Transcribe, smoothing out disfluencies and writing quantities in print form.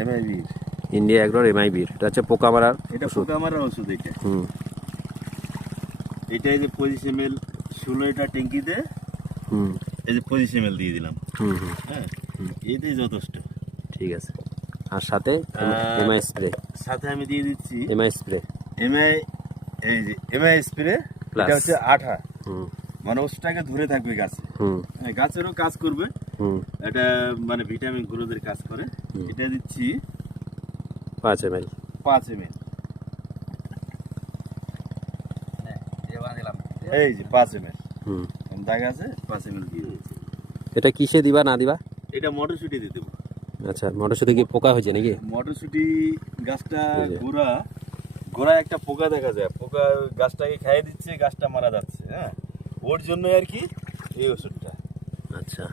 MIB India এগ্রোর এমআইবির, এটা হচ্ছে পোকা মারার এটা ওষুধ। পোকা মারার ওষুধ এটা। হুম এটা এই যে 25 ml 16টা ট্যাঙ্কিতে হুম এই যে 25 ml দিয়ে দিলাম। হুম হুম হ্যাঁ, এটাই যথেষ্ট। ঠিক আছে। আর সাথে এমআই স্প্রে, সাথে আমি দিয়ে দিচ্ছি এমআই স্প্রে এমআই, এই যে এমআই স্প্রে। Plus। এটা হচ্ছে আঠা, হুম মানে ওষুধটাকে ধরে থাকবে গাছে, হুম গাছেরও কাজ করবে। হুম এটা মানে ভিটামিন গ্রোথের কাজ করে। এটা দিচ্ছি 5 ml। 5 ml। এই যে 5 ml হুম দাগ আছে, 5 ml দিয়ে দিচ্ছি। এটা কিসে দিবা না দিবা? এটা মটরশুঁটি দিয়ে দেবো। আচ্ছা, মটরশুঁটি কি পোকা হয়েছে নাকি? মটরশুঁটি গাছটা এই যে। গোড়ায় একটা পোকা দেখা যায়, পোকা গাছটাকে খাইয়ে দিচ্ছে, গাছটা মারা যাচ্ছে। হ্যাঁ, ওর জন্য আর কি এই ওষুধটা। আচ্ছা।